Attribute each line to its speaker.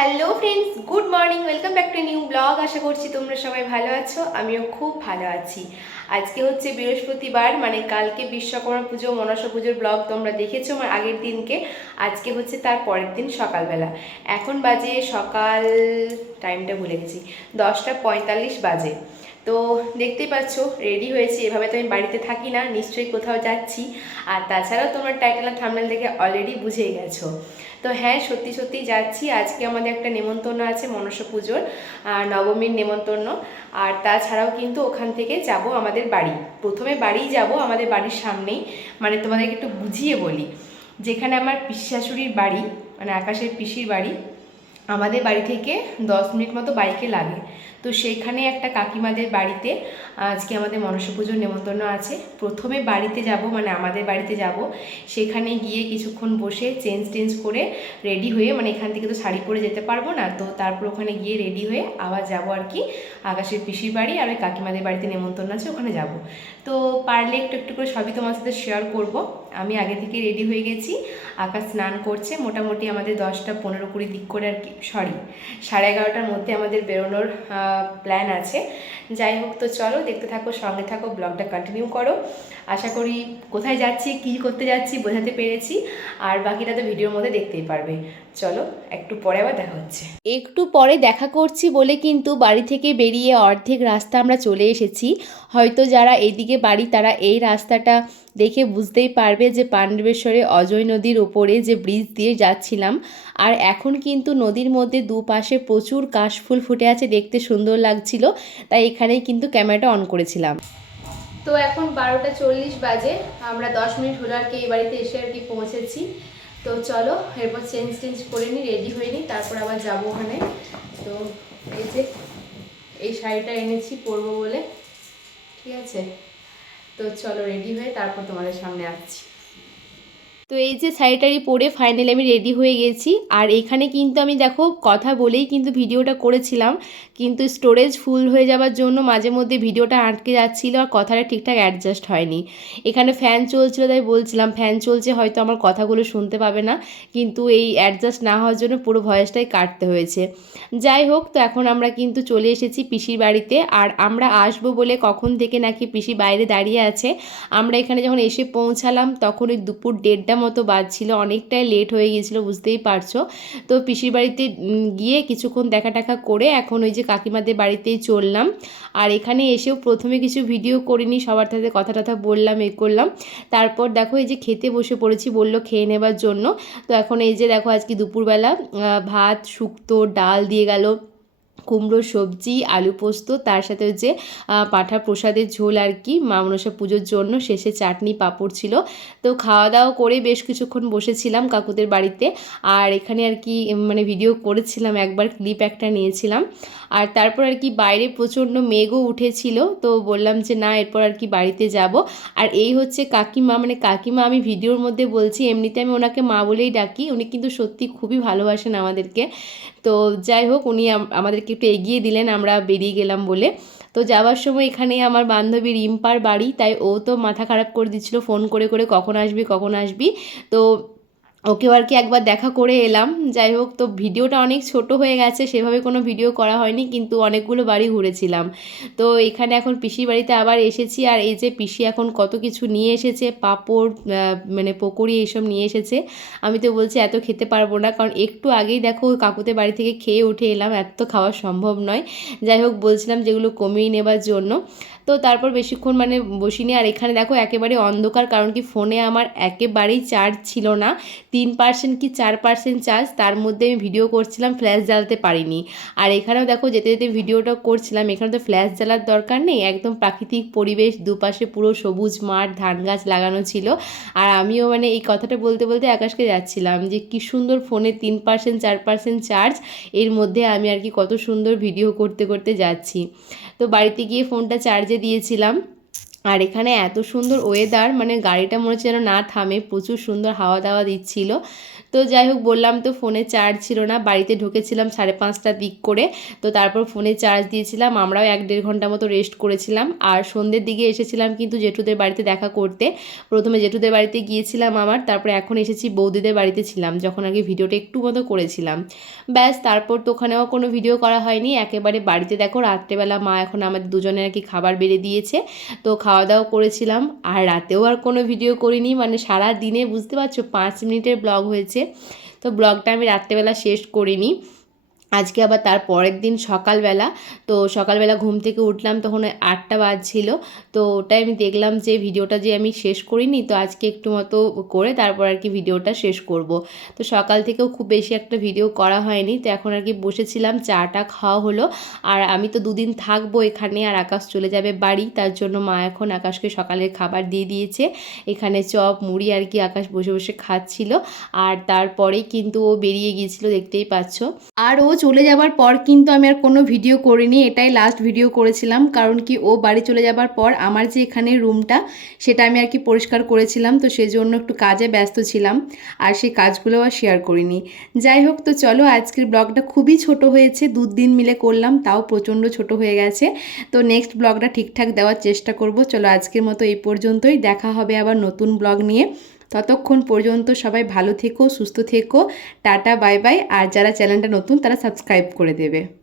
Speaker 1: Hello friends good morning welcome back to new blog আশা করছি তোমরা সবাই ভালো আছো, আমিও খুব ভালো আছি। আজকে হচ্ছে বৃহস্পতিবার মানে কালকে বিশ্বকর্মা পুজো, মনসা পুজোর ব্লগ তোমরা দেখেছ, আমার আগের দিনকে, আজকে হচ্ছে তার পরের দিন সকালবেলা। এখন বাজে সকাল টাইমটা ভুলে গেছি, দশটা পঁয়তাল্লিশ বাজে। তো দেখতেই পাচ্ছ রেডি হয়েছি। এভাবে তো আমি বাড়িতে থাকি না, নিশ্চয়ই কোথাও যাচ্ছি। আর তাছাড়াও তোমার টাইটেল আর দেখে অলরেডি বুঝেই গেছো। তো হ্যাঁ সত্যি সত্যি যাচ্ছি। আজকে আমাদের একটা নেমন্তন্ন আছে, মনসা পুজোর আর নবমীর নেমন্তন্ন। আর তাছাড়াও কিন্তু ওখান থেকে যাব আমাদের বাড়ি। প্রথমে বাড়ি যাব আমাদের বাড়ির সামনেই। মানে তোমাদেরকে একটু বুঝিয়ে বলি। যেখানে আমার পিসি শাশুড়ির বাড়ি মানে আকাশের পিসির বাড়ি আমাদের বাড়ি থেকে দশ মিনিট মতো বাইকে লাগে। তো সেখানে একটা কাকিমাদের বাড়িতে আজকে আমাদের মনসা পুজোর নেমন্তন্ন আছে। প্রথমে বাড়িতে যাব মানে আমাদের বাড়িতে যাব। সেখানে গিয়ে কিছুক্ষণ বসে চেঞ্জ টেঞ্জ করে রেডি হয়ে মানে এখান থেকে তো শাড়ি পরে যেতে পারব না, তো তারপর ওখানে গিয়ে রেডি হয়ে আবার যাব আর কি। আকাশের পিসির বাড়ি আর ওই কাকিমাদের বাড়িতে নেমন্তন্ন আছে, ওখানে যাব। তো পারলে একটু একটু করে সবই তোমার সাথে শেয়ার করব। আমি আগে থেকে রেডি হয়ে গেছি। আকাশ স্নান করছে, মোটামুটি আমাদের দশটা পনেরো কুড়ি দিক করে আর কি সরি সাড়ে এগারোটার মধ্যে আমাদের বেরোনোর প্ল্যান আছে। যাই হোক তো চলো, দেখতে থাকো, সঙ্গে থাকো ব্লগটা কন্টিনিউ করো। আশা করি কোথায় যাচ্ছি, কী করতে যাচ্ছি বোঝাতে পেরেছি, আর বাকিটা তো ভিডিওর মধ্যে দেখতেই পারবে। চলো, একটু পরে আবার দেখা হচ্ছে। একটু পরে দেখা করছি বলে কিন্তু বাড়ি থেকে বেরিয়ে অর্ধেক রাস্তা আমরা চলে এসেছি। হয়তো যারা এইদিকে বাড়ি, তারা এই রাস্তাটা দেখে বুঝতেই পারবে যে পাণ্ডবেশ্বরে অজয় নদীর ওপরে যে ব্রিজ দিয়ে যাচ্ছিলাম। আর এখন কিন্তু নদীর মধ্যে দুপাশে প্রচুর কাশফুল ফুটে আছে, দেখতে সুন্দর লাগছিল। তাই এখানেই কিন্তু ক্যামেরাটা অন করেছিলাম। তো এখন বারোটা চল্লিশ বাজে, আমরা দশ মিনিট হলো আর কি এই বাড়িতে এসে আর কি পৌঁছেছি। তো চলো, এরপর চেঞ্জ টেঞ্জ করে নিই রেডি হয়ে নিই, তারপর আবার যাব ওখানে। তো এই যে, এই শাড়িটা এনেছি পরবো বলে। ঠিক আছে? তো চলো রেডি হয়ে তারপর তোমাদের সামনে আসছি। তো এই যে শাড়িটারি পরে ফাইনালি আমি রেডি হয়ে গেছি। আর এখানে কিন্তু আমি দেখো কথা বলেই কিন্তু ভিডিওটা করেছিলাম। কিন্তু স্টোরেজ ফুল হয়ে যাওয়ার জন্য মাঝে মধ্যে ভিডিওটা আটকে যাচ্ছিল আর কথাটা ঠিকঠাক অ্যাডজাস্ট হয়নি। এখানে ফ্যান চলছিল তাই বলছিলাম ফ্যান চলছে হয়তো আমার কথাগুলো শুনতে পাবে না। কিন্তু এই অ্যাডজাস্ট না হওয়ার জন্য পুরো ভয়েসটাই কাটতে হয়েছে। যাই হোক, তো এখন আমরা কিন্তু চলে এসেছি পিসির বাড়িতে। আর আমরা আসব বলে কখন থেকে নাকি পিসি বাইরে দাঁড়িয়ে আছে। আমরা এখানে যখন এসে পৌঁছালাম, তখন ওই দুপুর দেড়টা মতো বাজছিল, অনেকটাই লেট হয়ে গিয়েছিল, বুঝতেই পারছ। তো পিসির বাড়িতে গিয়ে কিছুক্ষণ দেখা টাকা করে এখন ওই যে কাকিমাদের বাড়িতেই চললাম। আর এখানে এসেও প্রথমে কিছু ভিডিও করিনি, সবার সাথে কথা টথা বললাম, এ করলাম। তারপর দেখো এই যে খেতে বসে পড়েছি, বলল খেয়ে নেবার জন্য। তো এখন এই যে দেখো আজকে দুপুরবেলা ভাত, শুক্তো, ডাল দিয়ে গেল। কুমড়োর সবজি, আলু পোস্ত, তার সাথে হচ্ছে পাঁঠা প্রসাদের ঝোল আর কি, মা মনসা পুজোর জন্য শেষে চাটনি পাঁপড় ছিল। তো খাওয়া দাওয়া করে বেশ কিছুক্ষণ বসেছিলাম কাকুদের বাড়িতে। আর এখানে আর কি মানে ভিডিও করেছিলাম, একবার ক্লিপ একটা নিয়েছিলাম। আর তারপর আর কি বাইরে প্রচণ্ড মেঘও উঠেছিল, তো বললাম যে না, এরপর আর কি বাড়িতে যাব। আর এই হচ্ছে কাকিমা মানে কাকিমা আমি ভিডিওর মধ্যে বলছি, এমনিতে আমি ওনাকে মা বলেই ডাকি, উনি কিন্তু সত্যি খুবই ভালোবাসেন আমাদেরকে। তো যাই হোক, উনি আম- আমাদেরকে একটু এগিয়ে দিলেন, আমরা বেরিয়ে গেলাম বলে। তো যাওয়ার সময় এখানে আমার বান্ধবী রিম্পার বাড়ি, তাই ও তো মাথা খারাপ করে দিচ্ছিল, ফোন করে করে কখন আসবি কখন আসবি। তো ওকেও আর কি একবার দেখা করে এলাম। যাই হোক, তো ভিডিওটা অনেক ছোট হয়ে গেছে, সেভাবে কোনো ভিডিও করা হয়নি, কিন্তু অনেকগুলো বাড়ি ঘুরেছিলাম। তো এখানে এখন পিসির বাড়িতে আবার এসেছি, আর এই যে পিসি এখন কত কিছু নিয়ে এসেছে, পাঁপড় মানে পকোড়ি এইসব নিয়ে এসেছে। আমি তো বলছি এত খেতে পারব না, কারণ একটু আগেই দেখো কাকুতে বাড়ি থেকে খেয়ে উঠে এলাম, এত খাওয়া সম্ভব নয়। যাই হোক, বলছিলাম যেগুলো কমিয়ে নেবার জন্য। তো তারপর বেশিক্ষণ মানে বসিনি। আর এখানে দেখো একেবারে অন্ধকার, কারণ কি ফোনে আমার একেবারেই চার্জ ছিল না। তিন পার্সেন্ট কি চার পার্সেন্ট চার্জ তার মধ্যে আমি ভিডিও করছিলাম ফ্ল্যাশ জ্বালাতে পারিনি। আর এখানেও দেখো যেতে যেতে ভিডিওটা করছিলাম। এখানে তো ফ্ল্যাশ জ্বালার দরকার নেই, একদম প্রাকৃতিক পরিবেশ, দুপাশে পুরো সবুজ মাঠ, ধান গাছ লাগানো ছিল। আর আমিও মানে এই কথাটা বলতে বলতে আকাশকে যাচ্ছিলাম যে কি সুন্দর ফোনে তিন পার্সেন্ট চার পার্সেন্ট চার্জ এর মধ্যে আমি আর কি কত সুন্দর ভিডিও করতে করতে যাচ্ছি। তো বাড়িতে গিয়ে ফোনটা চার্জে দিয়েছিলাম। আর এখানে এত সুন্দর ওয়েদার মানে গাড়িটা মনে হচ্ছে যেন না থামে, প্রচুর সুন্দর হাওয়া দাওয়া দিচ্ছিল। তো যাই হোক, বললাম তো ফোনে চার্জ ছিল না, বাড়িতে ঢুকেছিলাম সাড়ে পাঁচটার দিক করে। তো তারপর ফোনে চার্জ দিয়েছিলাম, আমরাও এক দেড় ঘণ্টা মতো রেস্ট করেছিলাম। আর সন্ধ্যের দিকে এসেছিলাম কিন্তু জেঠুদের বাড়িতে দেখা করতে। প্রথমে জেঠুদের বাড়িতে গিয়েছিলাম আমার, তারপরে এখন এসেছি বৌদিদের বাড়িতে ছিলাম, যখন আগে ভিডিওটা একটু মতো করেছিলাম। ব্যাস, তারপর তো ওখানেও কোনো ভিডিও করা হয়নি। একেবারে বাড়িতে দেখো, রাত্রেবেলা মা এখন আমাদের দুজনের আর কি খাবার বেড়ে দিয়েছে। তো খাওয়া দাওয়া করেছিলাম। আর রাতেও আর কোনো ভিডিও করিনি মানে সারা দিনে বুঝতে পারছ, পাঁচ মিনিটের ব্লগ হয়েছে। তো ব্লগটা আমি রাত্রেবেলা শেষ করিনি। আজকে আবার তার পরের দিন সকালবেলা, তো সকালবেলা ঘুম থেকে উঠলাম তখন আটটা বাজছিল, তো ওটাই আমি দেখলাম যে ভিডিওটা যে আমি শেষ করিনি, তো আজকে একটু মতো করে তারপর আর কি ভিডিওটা শেষ করব। তো সকাল থেকেও খুব বেশি একটা ভিডিও করা হয়নি, তো এখন আর কি বসেছিলাম, চাটা খাওয়া হলো, আর আমি তো দুদিন থাকব এখানে আর আকাশ চলে যাবে বাড়ি, তার জন্য মা এখন আকাশকে সকালের খাবার দিয়ে দিয়েছে, এখানে চপ, মুড়ি আর কি আকাশ বসে বসে খাচ্ছিল, আর তারপরেই কিন্তু ও বেরিয়ে গিয়েছিল, দেখতেই পাচ্ছ। আর ও চলে যাবার পর কিন্তু আমি আর কোনো ভিডিও করিনি, এটাই লাস্ট ভিডিও করেছিলাম। কারণ কি, ও বাড়ি চলে যাবার পর আমার যে এখানে রুমটা সেটা আমি আর কি পরিষ্কার করেছিলাম। তো সেজন্য একটু কাজে ব্যস্ত ছিলাম আর সেই কাজগুলো আর শেয়ার করিনি। যাই হোক, তো চলো আজকের ব্লগটা খুবই ছোট হয়েছে দু দিন মিলে করলাম, তাও প্রচণ্ড ছোট হয়ে গেছে। তো নেক্সট ব্লগটা ঠিকঠাক দেওয়ার চেষ্টা করব। চলো আজকের মতো এই পর্যন্তই, দেখা হবে আবার নতুন ব্লগ নিয়ে। ততক্ষণ পর্যন্ত সবাই ভালো থেকো, সুস্থ থেকো, টাটা, বাই বাই। আর যারা চ্যানেলটা নতুন, তারা সাবস্ক্রাইব করে দেবে।